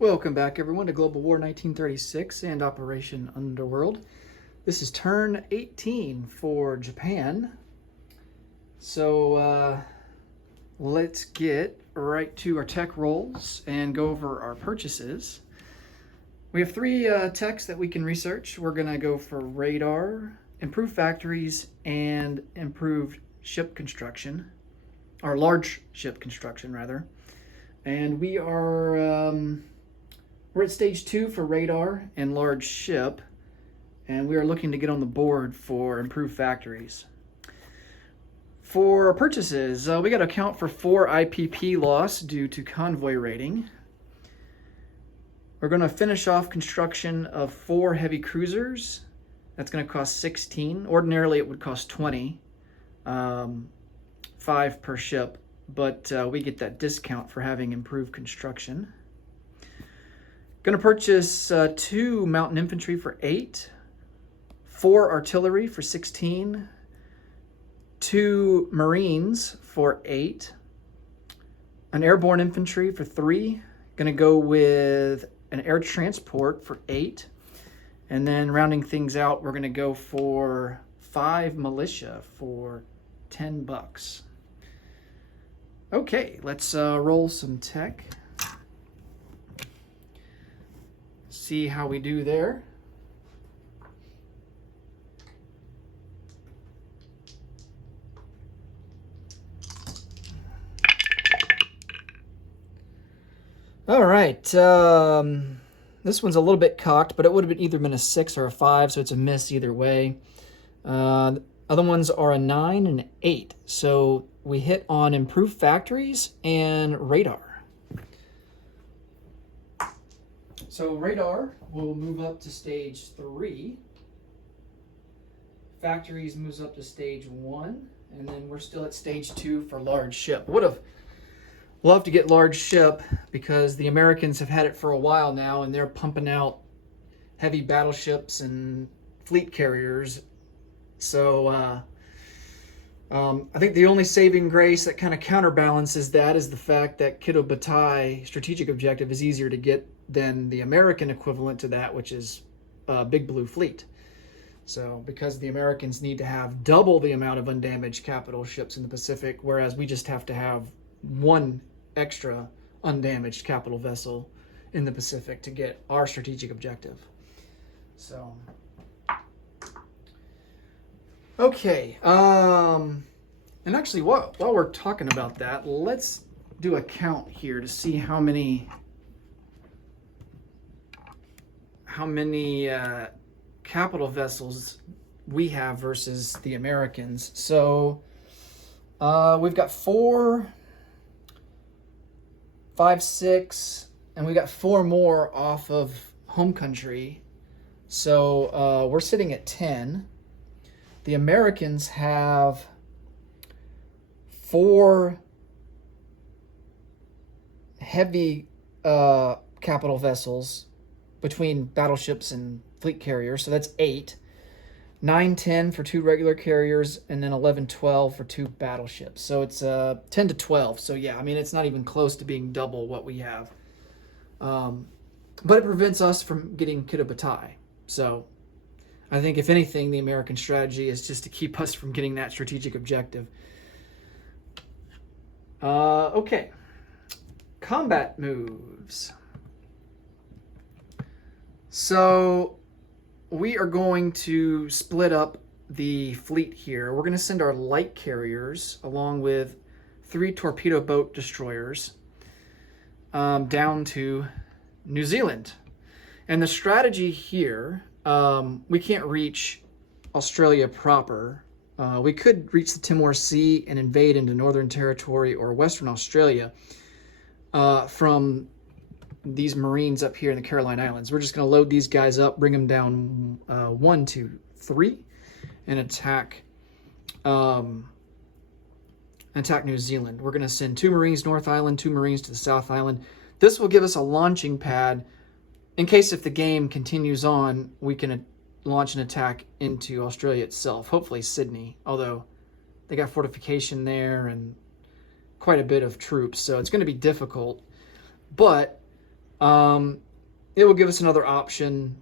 Welcome back, everyone, to Global War 1936 and Operation Underworld. This is turn 18 for Japan. So let's get right to our tech rolls and go over our purchases. We have three techs that we can research. We're going to go for radar, improved factories, and improved ship construction, or large ship construction, rather. And we're at stage 2 for radar and large ship, and we are looking to get on the board for improved factories. For purchases, we got to account for 4 IPP loss due to convoy raiding. We're going to finish off construction of 4 heavy cruisers. That's going to cost 16. Ordinarily, it would cost 20, 5 per ship, but we get that discount for having improved construction. Going to purchase 2 mountain infantry for 8, 4 artillery for 16, 2 marines for 8, an airborne infantry for 3. Going to go with an air transport for 8, and then rounding things out, we're going to go for 5 militia for $10. Okay, let's roll some tech. See how we do there. All right. This one's a little bit cocked, but it would have either been a 6 or a 5, so it's a miss either way. Other ones are a 9 and an 8, so we hit on improved factories and radar. So radar will move up to stage 3. Factories moves up to stage 1, and then we're still at stage 2 for large ship. Would have loved to get large ship because the Americans have had it for a while now, and they're pumping out heavy battleships and fleet carriers. So I think the only saving grace that kind of counterbalances that is the fact that Kido Butai strategic objective is easier to get than the American equivalent to that, which is Big Blue Fleet. So because the Americans need to have double the amount of undamaged capital ships in the Pacific, whereas we just have to have 1 extra undamaged capital vessel in the Pacific to get our strategic objective. So, okay. And actually, while we're talking about that, let's do a count here to see how many capital vessels we have versus the Americans. So we've got 4, 5, 6, and we got 4 more off of home country. So we're sitting at 10. The Americans have 4 heavy capital vessels between battleships and fleet carriers, so that's 8. 9, 10 for 2 regular carriers, and then 11, 12 for 2 battleships. So it's 10 to 12. So yeah, I mean, it's not even close to being double what we have. But it prevents us from getting Kido Butai. So I think, if anything, the American strategy is just to keep us from getting that strategic objective. Okay. Combat moves. So we are going to split up the fleet here. We're going to send our light carriers along with 3 torpedo boat destroyers down to New Zealand. And the strategy here, we can't reach Australia proper. We could reach the Timor Sea and invade into Northern Territory or Western Australia from these Marines up here in the Caroline Islands. We're just going to load these guys up, bring them down 1, 2, 3, and attack New Zealand. We're going to send 2 Marines North Island, 2 Marines to the South Island. This will give us a launching pad in case, if the game continues on, we can launch an attack into Australia itself, hopefully Sydney, although they got fortification there and quite a bit of troops, so it's going to be difficult. But It will give us another option.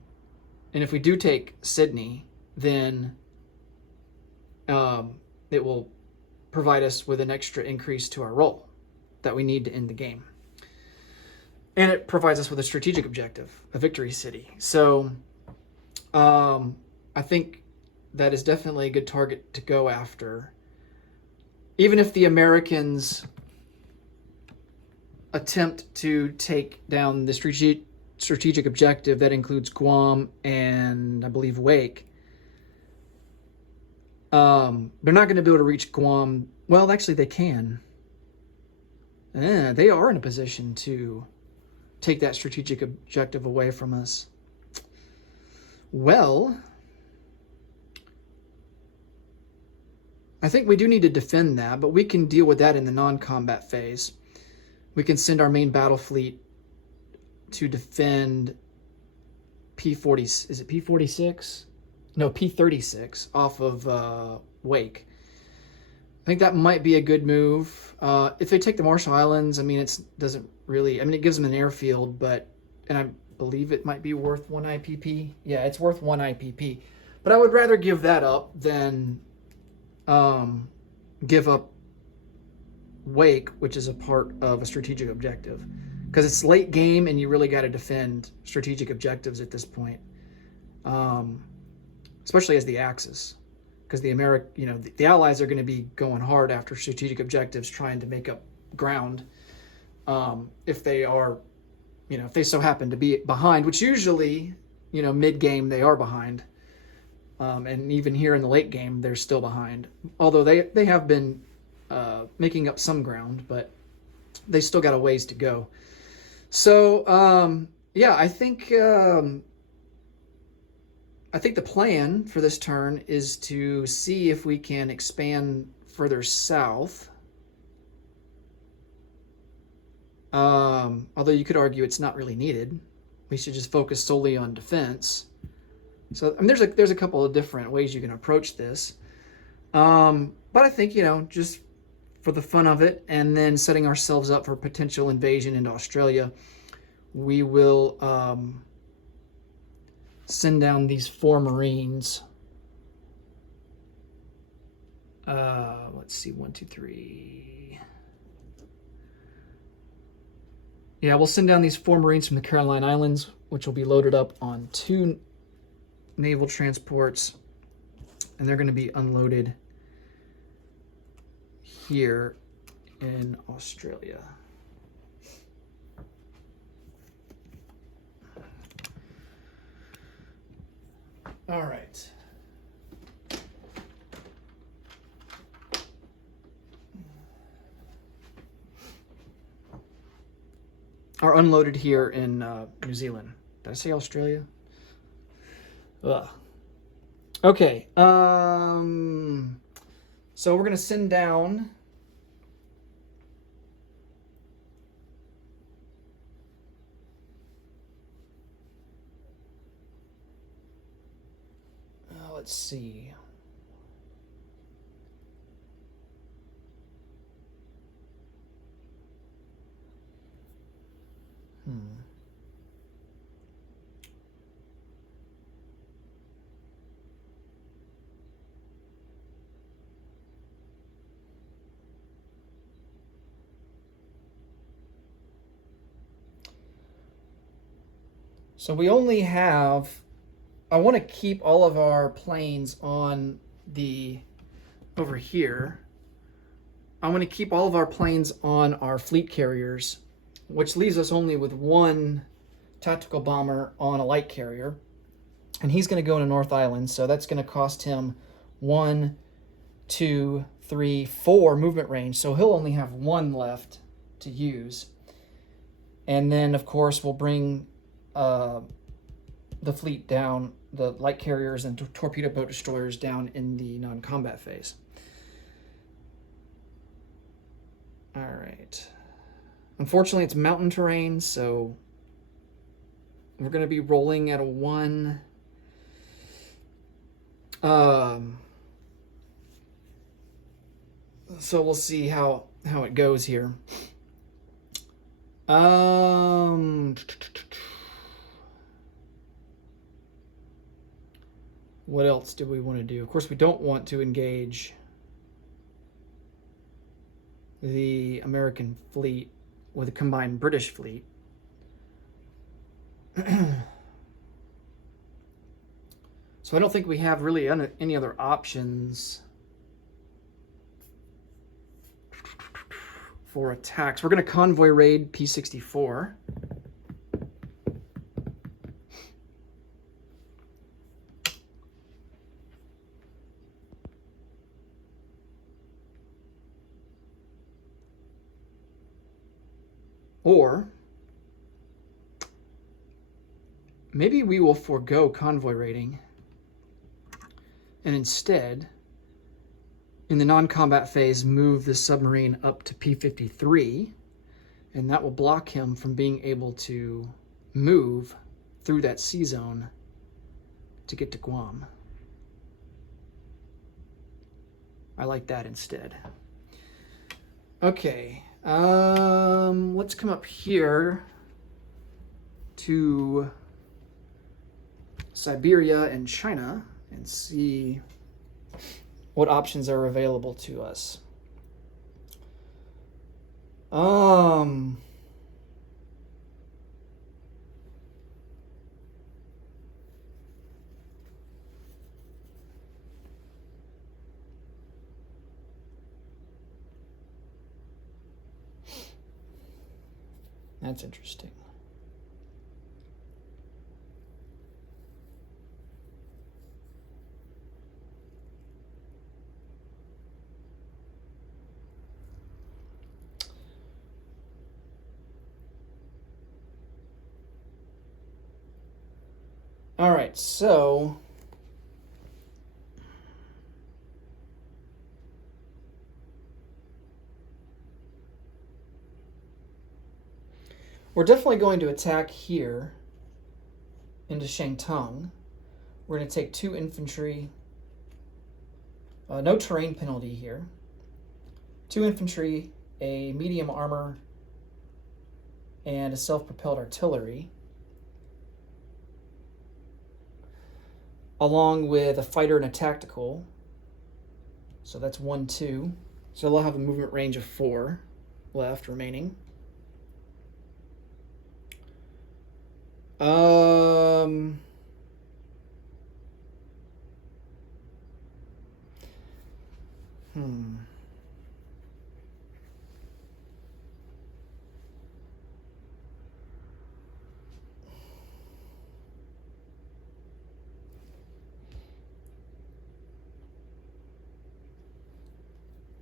And if we do take Sydney, then it will provide us with an extra increase to our roll that we need to end the game. And it provides us with a strategic objective, a victory city. So I think that is definitely a good target to go after. Even if the Americans attempt to take down the strategic objective that includes Guam and I believe Wake, they're not going to be able to reach Guam. Well, actually, they can. They are in a position to take that strategic objective away from us. Well, I think we do need to defend that, but we can deal with that in the non-combat phase. We can send our main battle fleet to defend P-40. Is it P-46? No, P-36 off of Wake. I think that might be a good move. If they take the Marshall Islands, I mean, it doesn't really. I mean, it gives them an airfield, and I believe it might be worth 1 IPP. Yeah, it's worth 1 IPP. But I would rather give that up than give up Wake, which is a part of a strategic objective, because it's late game and you really got to defend strategic objectives at this point, especially as the Axis, because the Allies are going to be going hard after strategic objectives, trying to make up ground. If they are, if they so happen to be behind, which usually, mid game they are behind. And even here in the late game, they're still behind. Although they have been making up some ground, but they still got a ways to go. So, I think the plan for this turn is to see if we can expand further south. Although you could argue it's not really needed. We should just focus solely on defense. So I mean, there's a couple of different ways you can approach this, but I think just for the fun of it, and then setting ourselves up for potential invasion into Australia, we will send down these 4 Marines. Let's see, 1, 2, 3. Yeah, we'll send down these 4 Marines from the Caroline Islands, which will be loaded up on 2 naval transports, and they're going to be unloaded here in Australia. All right. Are unloaded here in New Zealand. Did I say Australia? Ugh. Okay. So we're gonna send down. Let's see. So we only have, I want to keep all of our planes on over here. I want to keep all of our planes on our fleet carriers, which leaves us only with 1 tactical bomber on a light carrier. And he's going to go into North Island, so that's going to cost him 1, 2, 3, 4 movement range. So he'll only have 1 left to use. And then, of course, we'll bring the fleet down, the light carriers and torpedo boat destroyers down in the non-combat phase. All right. Unfortunately, it's mountain terrain, so we're going to be rolling at a 1. So we'll see how it goes here. What else do we want to do? Of course, we don't want to engage the American fleet with a combined British fleet. So I don't think we have really any other options for attacks. We're going to convoy raid P-64. Or maybe we will forego convoy raiding and instead, in the non-combat phase, move the submarine up to P-53, and that will block him from being able to move through that sea zone to get to Guam. I like that instead. Okay, let's come up here to Siberia and China and see what options are available to us. That's interesting. All right, so we're definitely going to attack here into Shantung. We're going to take 2 infantry. No terrain penalty here. 2 infantry, a medium armor, and a self-propelled artillery, along with a fighter and a tactical. So that's 1, 2. So they'll have a movement range of 4 left remaining.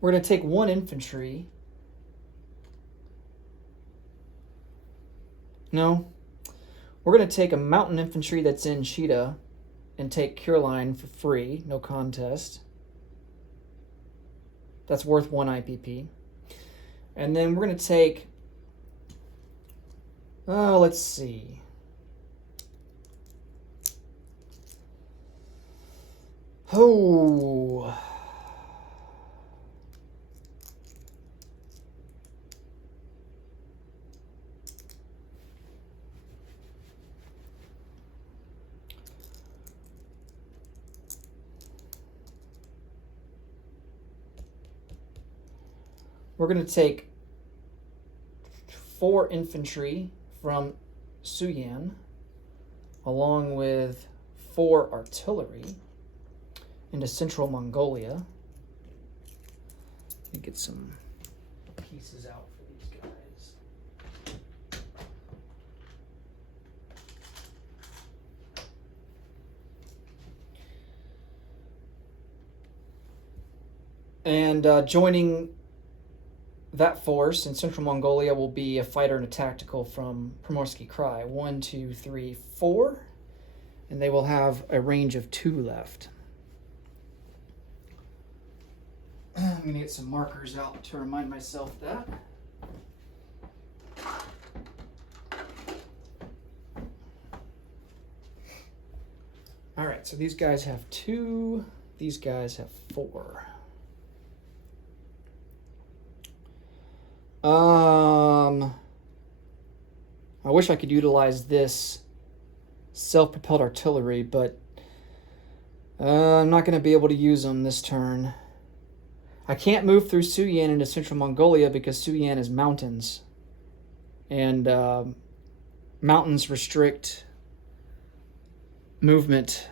We're going to take 1 infantry. No. We're going to take a mountain infantry that's in Cheetah and take Cureline for free, no contest. That's worth 1 IPP. And then we're going to take, let's see. Oh. We're going to take 4 infantry from Suyan, along with 4 artillery into central Mongolia. Let me get some pieces out for these guys. And joining that force in central Mongolia will be a fighter and a tactical from Primorsky Krai. 1, 2, 3, 4. And they will have a range of 2 left. I'm going to get some markers out to remind myself that. All right, so these guys have 2. These guys have 4. I wish I could utilize this self-propelled artillery, but I'm not going to be able to use them this turn. I can't move through Suyan into central Mongolia because Suyan is mountains. And mountains restrict movement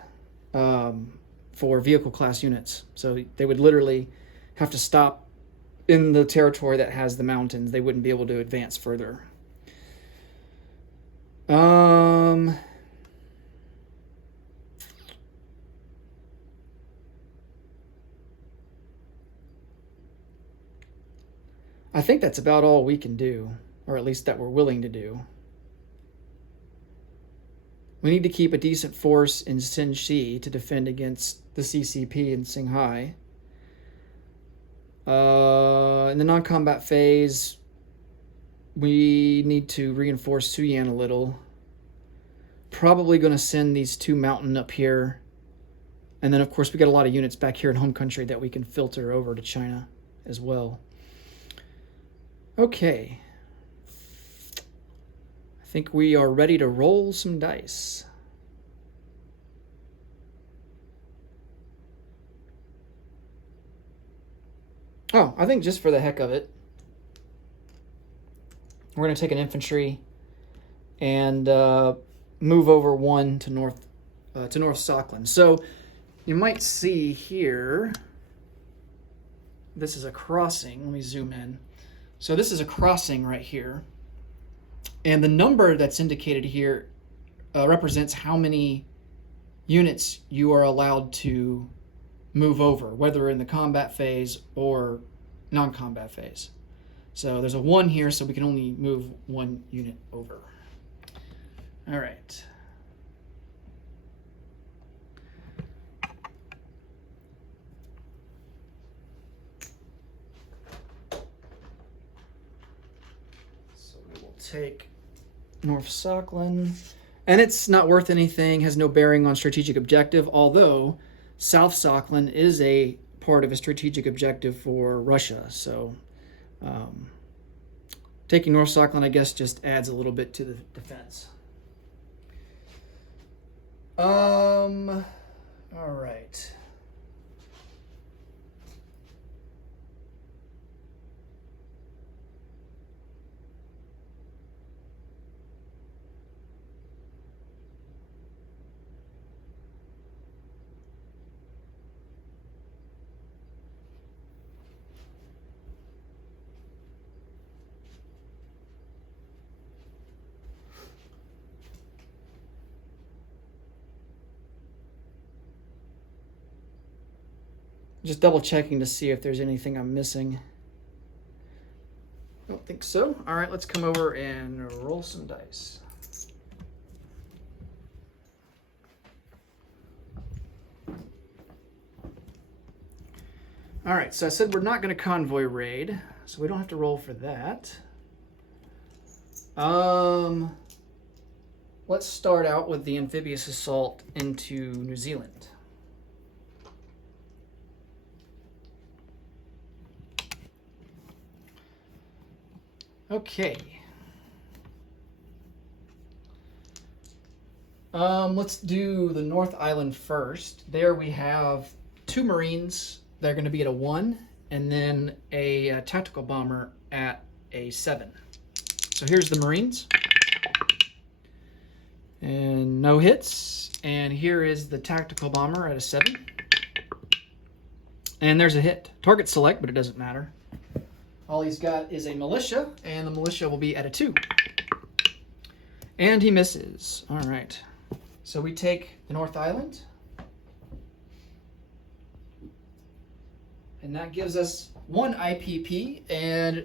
for vehicle class units. So they would literally have to stop in the territory that has the mountains. They wouldn't be able to advance further. I think that's about all we can do, or at least that we're willing to do. We need to keep a decent force in Xinxi to defend against the CCP in Qinghai. In the non-combat phase, we need to reinforce Suyan a little. Probably going to send these 2 mountain up here. And then, of course, we got a lot of units back here in home country that we can filter over to China as well. Okay. I think we are ready to roll some dice. Oh, I think just for the heck of it, we're going to take an infantry and move over 1 to North Sakhalin. So you might see here, this is a crossing. Let me zoom in. So this is a crossing right here. And the number that's indicated here represents how many units you are allowed to move over, whether in the combat phase or non-combat phase. So there's a 1 here, so we can only move 1 unit over. All right. So we will take North Sakhalin. And it's not worth anything, has no bearing on strategic objective, although South Sakhalin is a part of a strategic objective for Russia. So taking North Sakhalin, I guess, just adds a little bit to the defense. All right. Just double checking to see if there's anything I'm missing. I don't think so. All right, let's come over and roll some dice. All right, so I said we're not going to convoy raid, so we don't have to roll for that. Let's start out with the amphibious assault into New Zealand. Okay. Let's do the North Island first. There we have 2 Marines. They're going to be at a 1, and then a tactical bomber at a 7. So here's the Marines. And no hits. And here is the tactical bomber at a 7. And there's a hit. Target select, but it doesn't matter. All he's got is a militia, and the militia will be at a 2. And he misses. All right. So we take the North Island. And that gives us 1 IPP and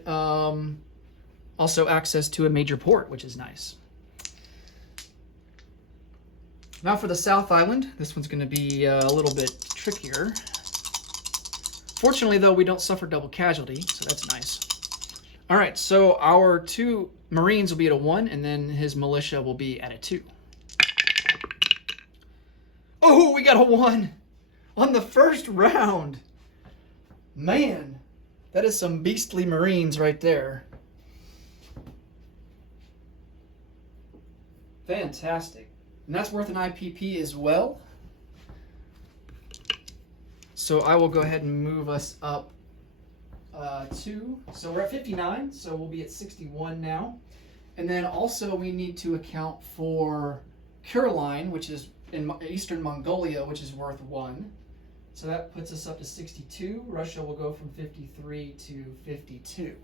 also access to a major port, which is nice. Now for the South Island. This one's going to be a little bit trickier. Fortunately, though, we don't suffer double casualty, so that's nice. All right, so our 2 Marines will be at a 1, and then his militia will be at a 2. Oh, we got a 1 on the first round. Man, that is some beastly Marines right there. Fantastic. And that's worth an IPP as well. So I will go ahead and move us up 2. So we're at 59, so we'll be at 61 now. And then also we need to account for Caroline, which is in eastern Mongolia, which is worth 1. So that puts us up to 62. Russia will go from 53 to 52.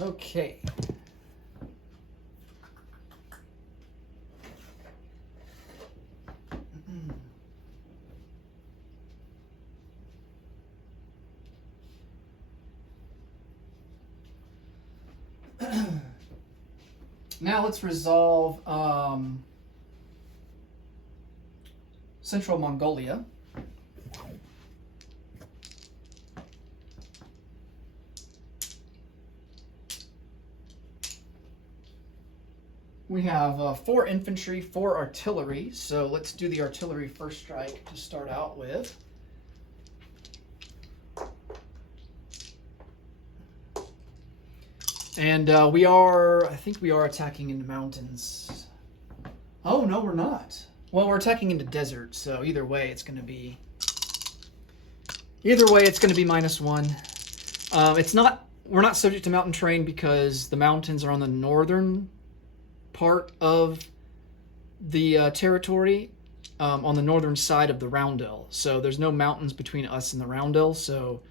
Okay. Now let's resolve Central Mongolia. We have 4 infantry, 4 artillery. So let's do the artillery first strike to start out with. And I think we are attacking in the mountains. Oh, no, we're not. Well, we're attacking into desert, so either way it's going to be -1. We're not subject to mountain terrain because the mountains are on the northern part of the territory, on the northern side of the Roundel. So there's no mountains between us and the Roundel, so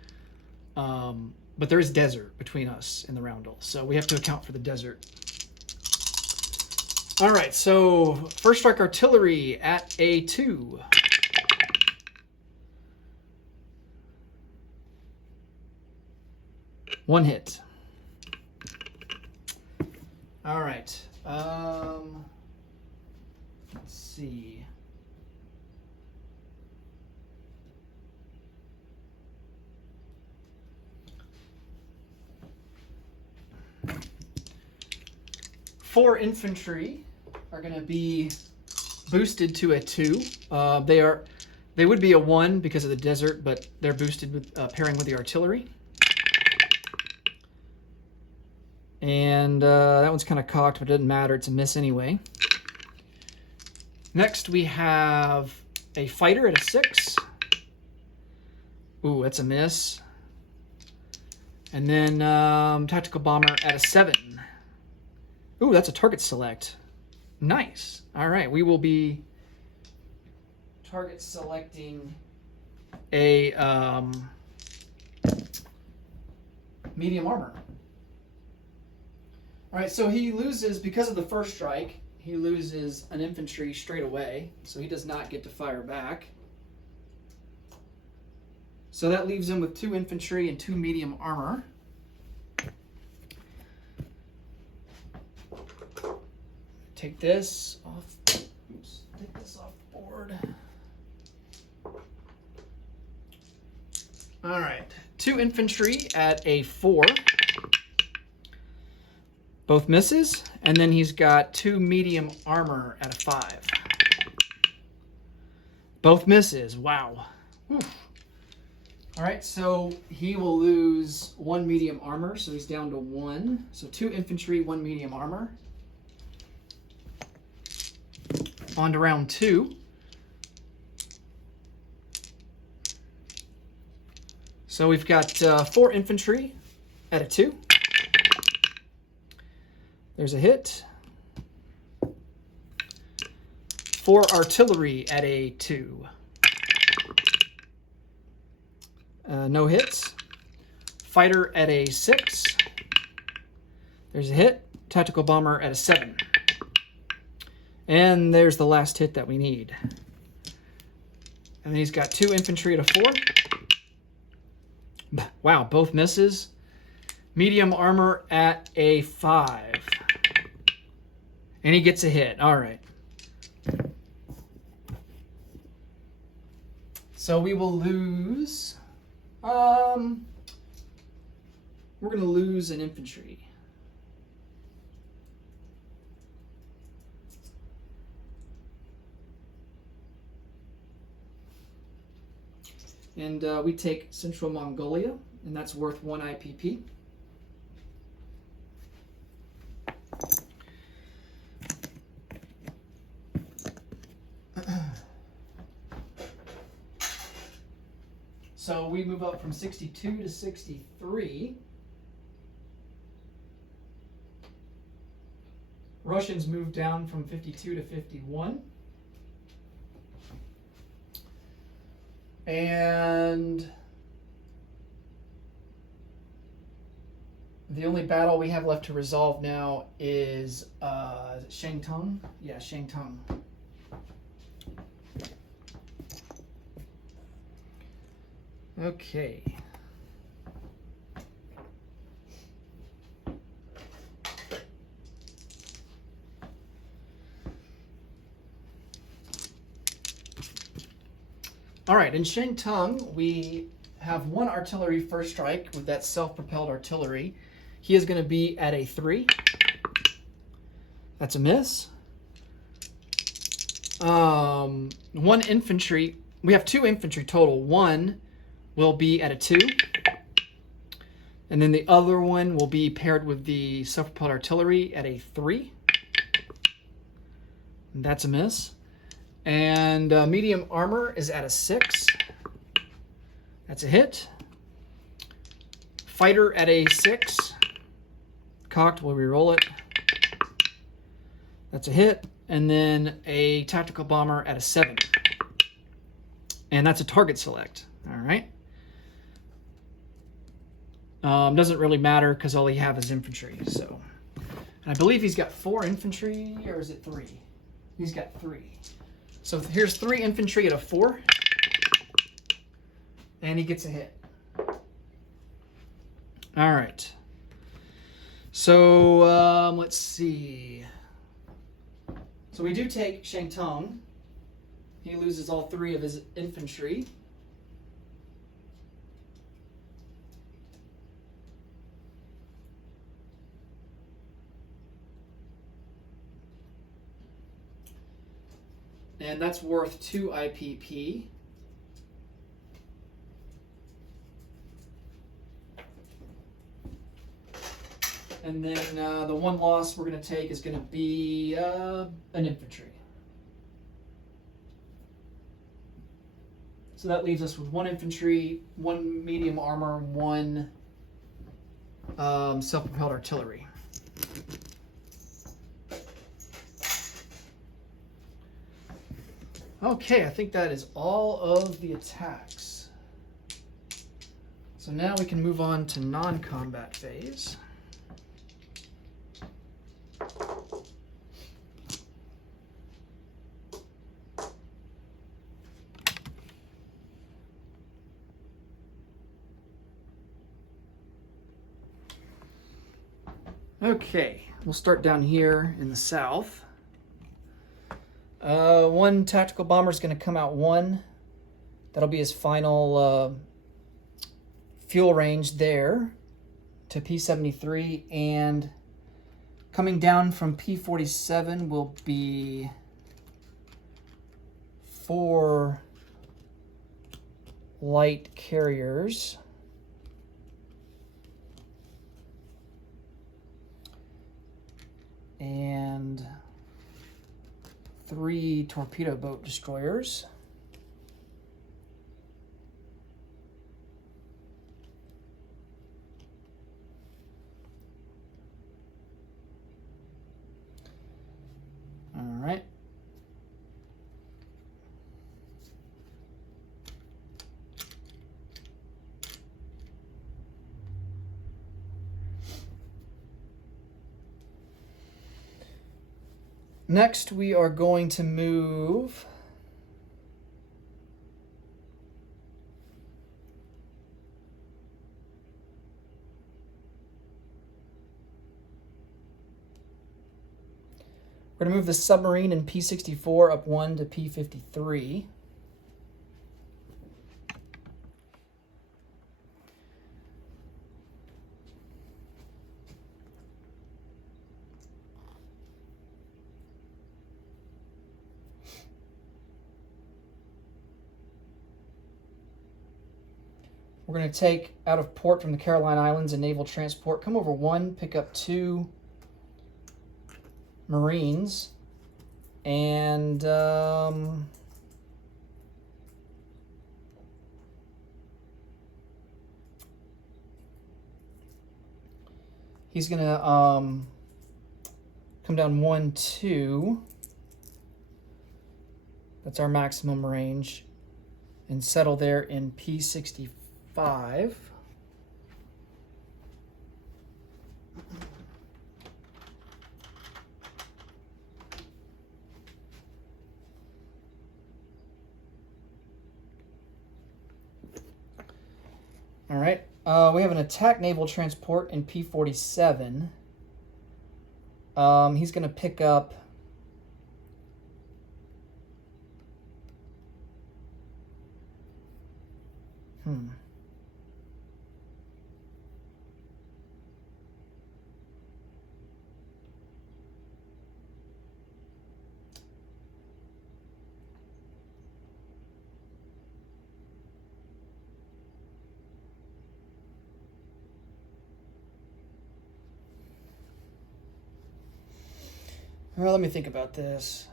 but there is desert between us and the Roundel, so we have to account for the desert. All right, so first strike artillery at A2. One hit. All right. Let's see. Four infantry are going to be boosted to a 2. They would be a 1 because of the desert, but they're boosted with pairing with the artillery. And that one's kind of cocked, but it doesn't matter. It's a miss anyway. Next, we have a fighter at a 6. Ooh, that's a miss. And then tactical bomber at a 7. Ooh, that's a target select. Nice. All right, we will be target selecting a medium armor. All right, so he loses, because of the first strike, he loses an infantry straight away, so he does not get to fire back. So that leaves him with 2 infantry and 2 medium armor. Take this off. Oops, take this off the board. All right, 2 infantry at a 4. Both misses, and then he's got 2 medium armor at a 5. Both misses. Wow. Whew. All right, so he will lose 1 medium armor, so he's down to 1. So 2 infantry, 1 medium armor. On to round 2. So we've got 4 infantry at a 2. There's a hit. 4 artillery at a 2. No hits. Fighter at a 6. There's a hit. Tactical bomber at a 7. And there's the last hit that we need. And then he's got 2 infantry at a 4. Wow, both misses. Medium armor at a 5. And he gets a hit. All right. So we will lose... we're going to lose an infantry. And we take Central Mongolia, and that's worth 1 IPP. So we move up from 62 to 63. Russians move down from 52 to 51. And the only battle we have left to resolve now is Shangtung. Yeah, Shangtung. Okay. All right, in Shangtung, we have one artillery first strike with that self-propelled artillery. He is going to be at a 3. That's a miss. One infantry. We have 2 infantry total. One will be at a 2. And then the other one will be paired with the self-propelled artillery at a 3. That's a miss. And medium armor is at a 6. That's a hit. Fighter at a 6. Cocked, we'll re-roll it. That's a hit. And then a tactical bomber at a 7. And that's a target select. All right. Doesn't really matter because all he have is infantry. So, and I believe he's got 4 infantry, or is it 3? He's got 3. So here's 3 infantry at a 4. And he gets a hit. All right. So let's see. So we do take Shangtung. He loses all 3 of his infantry. And that's worth 2 IPP. And then the one loss we're going to take is going to be an infantry. So that leaves us with 1 infantry, 1 medium armor, 1 self-propelled artillery. Okay, I think that is all of the attacks. So now we can move on to non-combat phase. Okay, we'll start down here in the south. 1 tactical bomber is going to come out 1. That'll be his final fuel range there to P-73. And coming down from P-47 will be 4 light carriers. And 3 torpedo boat destroyers. All right. Next, we are going to move we're going to move the submarine in P-64 up 1 to P-53. We're going to take out of port from the Caroline Islands a naval transport, come over 1, pick up 2 Marines, and He's going to come down 1, 2. That's our maximum range. And settle there in P65. All right. We have an attack naval transport in P47. He's going to pick up Well, let me think about this.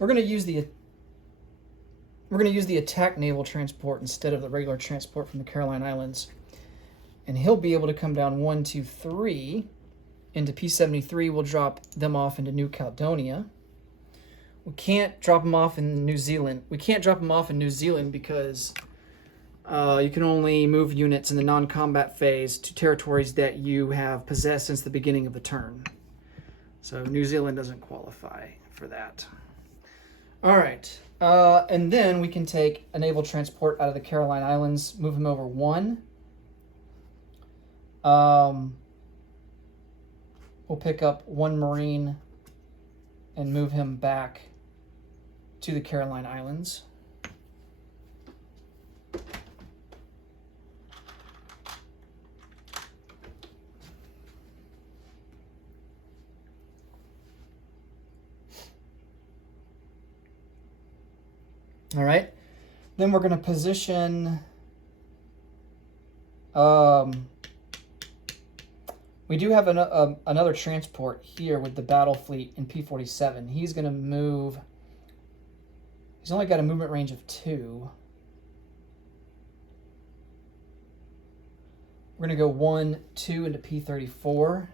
We're going to use the attack naval transport instead of the regular transport from the Caroline Islands. And he'll be able to come down 1, 2, 3 into P73. We'll drop them off into New Caledonia. We can't drop them off in New Zealand. We can't drop them off in New Zealand because you can only move units in the non-combat phase to territories that you have possessed since the beginning of the turn. So New Zealand doesn't qualify for that. All right. And then we can take a naval transport out of the Caroline Islands, move him over 1. We'll pick up 1 Marine and move him back to the Caroline Islands. All right, then we're going to position, we do have another transport here with the battle fleet in P47. He's going to move, he's only got a movement range of 2. We're going to go 1, 2 into P34.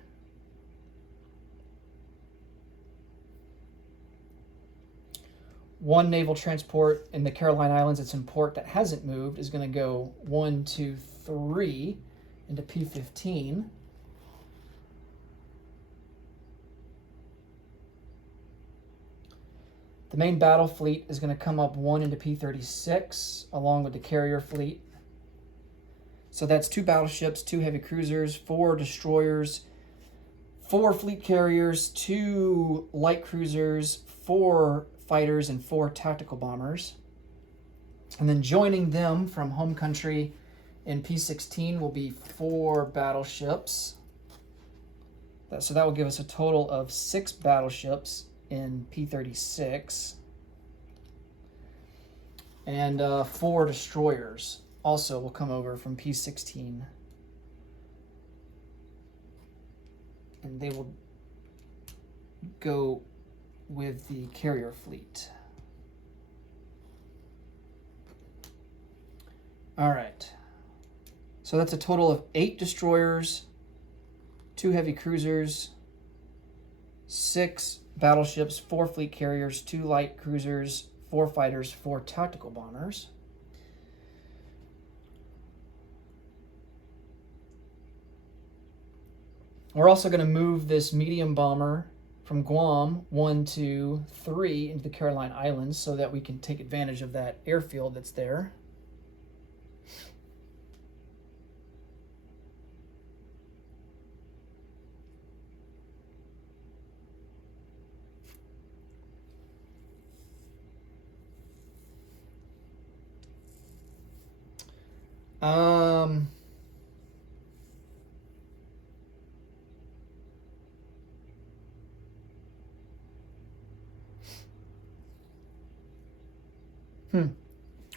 One naval transport in the Caroline Islands that's in port that hasn't moved is going to go 1, 2, 3 into P15. The main battle fleet is going to come up 1 into P36 along with the carrier fleet. So that's 2 battleships, 2 heavy cruisers, 4 destroyers, 4 fleet carriers, 2 light cruisers, 4 fighters, and 4 tactical bombers. And then joining them from home country in P16 will be 4 battleships. So that will give us a total of 6 battleships in P36. And 4 destroyers also will come over from P16. And they will go with the carrier fleet. All right. So that's a total of 8 destroyers, 2 heavy cruisers, 6 battleships, 4 fleet carriers, 2 light cruisers, 4 fighters, 4 tactical bombers. We're also going to move this medium bomber from Guam 1, 2, 3 into the Caroline Islands so that we can take advantage of that airfield that's there.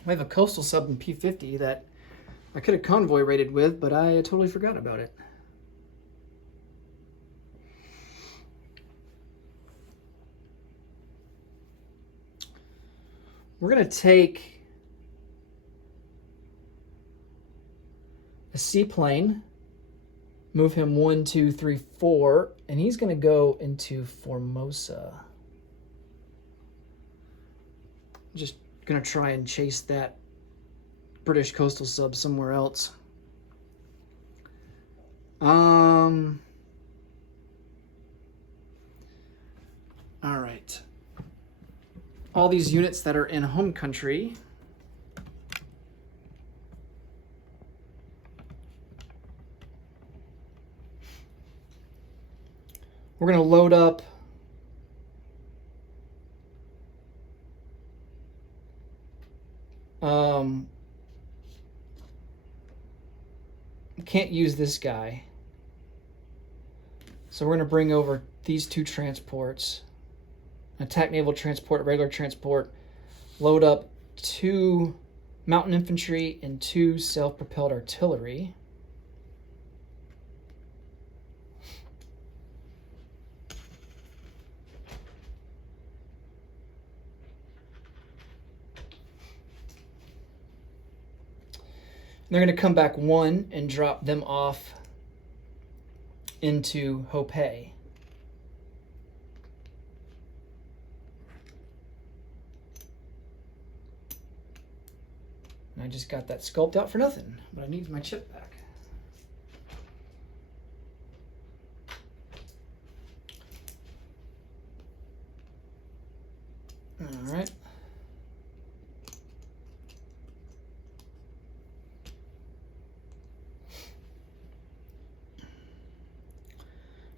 We have a coastal sub in P50 that I could have convoy raided with, but I totally forgot about it. We're going to take a seaplane, move him 1, 2, 3, 4, and he's going to go into Formosa. Just going to try and chase that British coastal sub somewhere else. All right. All these units that are in home country. We're going to load up can't use this guy. So we're going to bring over these 2 transports. Attack naval transport, regular transport, load up 2 mountain infantry and 2 self-propelled artillery. They're going to come back 1 and drop them off into Hopei. And I just got that sculpt out for nothing, but I need my chip back. All right.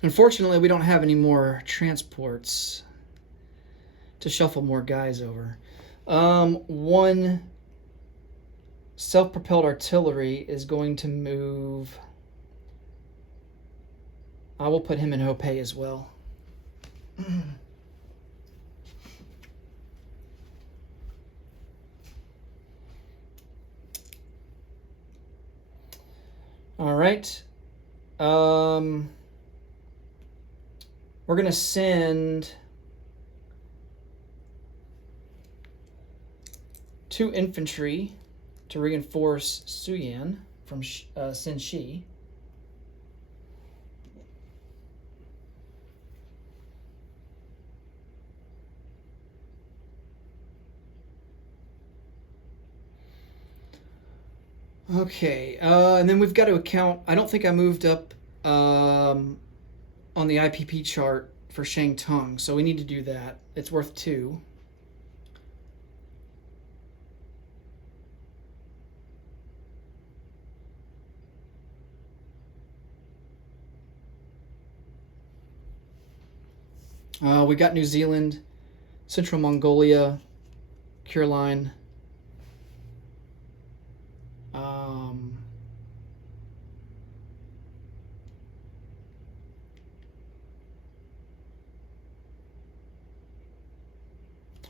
Unfortunately, we don't have any more transports to shuffle more guys over. 1 self-propelled artillery is going to move. I will put him in Hopei as well. All right. We're going to send 2 infantry to reinforce Suyan from Senshi. Okay, and then we've got to account. I don't think I moved up on the IPP chart for Shangtung, so we need to do that. It's worth 2. We got New Zealand, Central Mongolia, Caroline.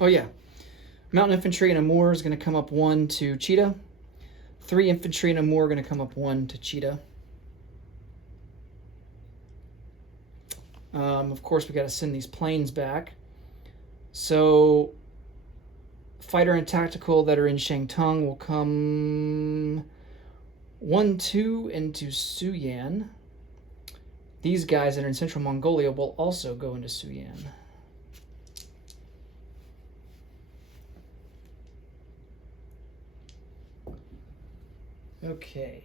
Oh yeah, Mountain Infantry and Amur is going to come up 1 to Cheetah. 3 Infantry and Amur are going to come up 1 to Cheetah. Of course, we got to send these planes back. So, fighter and tactical that are in Shangtung will come 1, 2 into Suyan. These guys that are in Central Mongolia will also go into Suyan. Okay.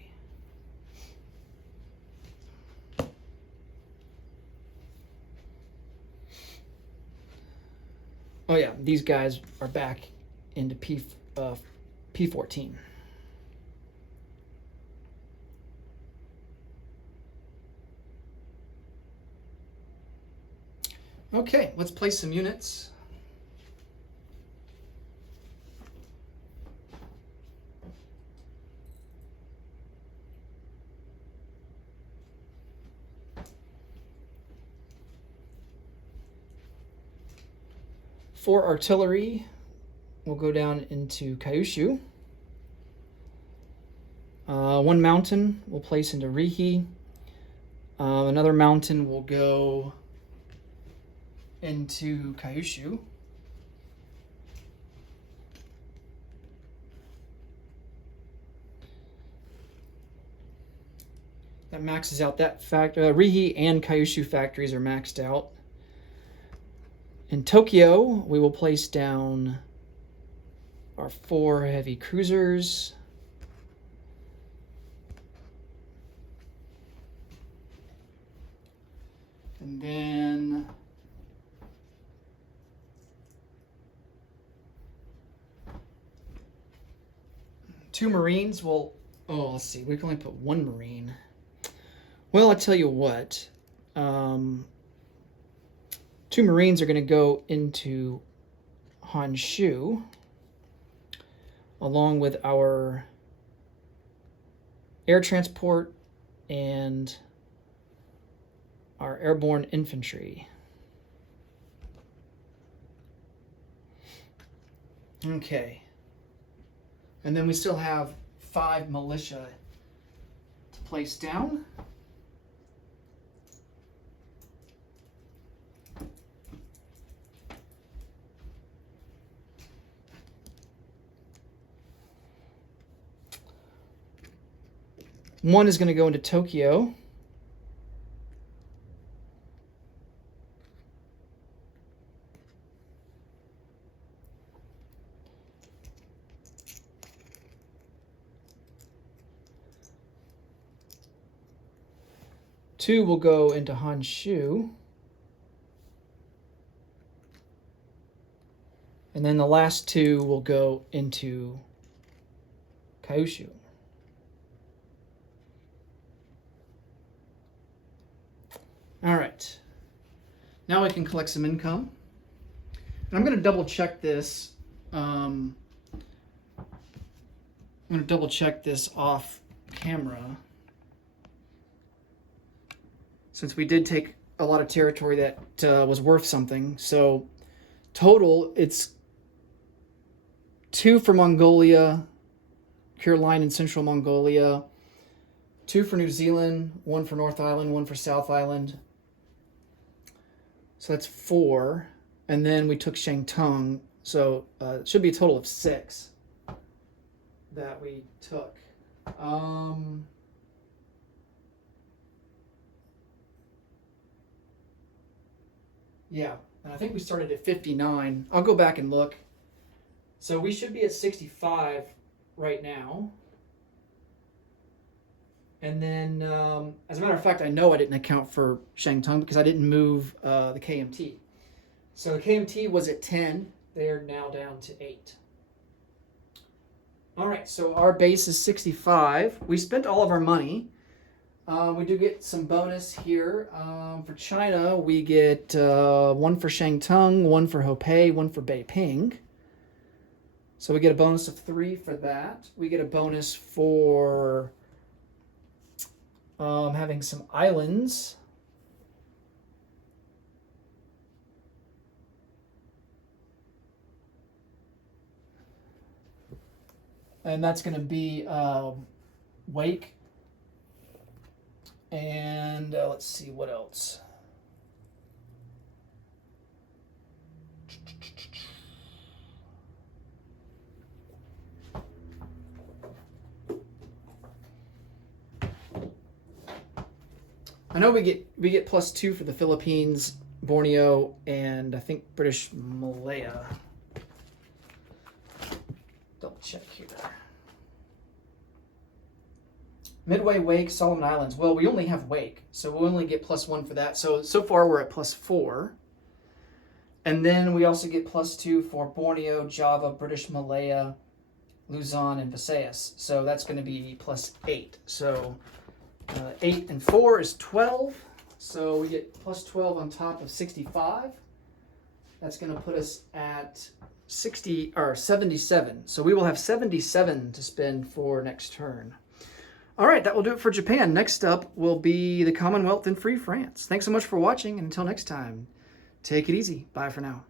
Oh yeah, these guys are back into P14. Okay, let's place some units. For artillery, we'll go down into Kyushu. 1 mountain we'll place into Rihi. Another mountain will go into Kyushu. That maxes out that factor. Rihi and Kyushu factories are maxed out. In Tokyo, we will place down our 4 heavy cruisers. And then two Marines will, oh, let's see, we can only put 1 Marine. Well, I'll tell you what. 2 Marines are going to go into Honshu, along with our air transport and our airborne infantry. Okay. And then we still have 5 militia to place down. One is going to go into Tokyo. Two will go into Honshu. And then the last 2 will go into Kyushu. All right. Now I can collect some income. And I'm going to double check this. I'm going to double check this off camera, since we did take a lot of territory that was worth something. So total, it's 2 for Mongolia, Carolina and Central Mongolia, 2 for New Zealand, 1 for North Island, 1 for South Island. So that's 4. And then we took Shantung. So it should be a total of 6 that we took. Yeah, and I think we started at 59. I'll go back and look. So we should be at 65 right now. And then, as a matter of fact, I know I didn't account for Shantung because I didn't move the KMT. So the KMT was at 10. They're now down to 8. All right, so our base is 65. We spent all of our money. We do get some bonus here. For China, we get 1 for Shantung, 1 for Hopei, 1 for Beiping. So we get a bonus of 3 for that. We get a bonus for having some islands. And that's going to be Wake. And let's see what else. I know we get +2 for the Philippines, Borneo, and I think British Malaya. Double check here. Midway, Wake, Solomon Islands. Well, we only have Wake, so we'll only get +1 for that. So far we're at +4. And then we also get +2 for Borneo, Java, British Malaya, Luzon, and Visayas. So that's going to be +8. So 8 and 4 is 12. So we get +12 on top of 65. That's going to put us at 77. So we will have 77 to spend for next turn. All right, that will do it for Japan. Next up will be the Commonwealth and Free France. Thanks so much for watching, and until next time, take it easy. Bye for now.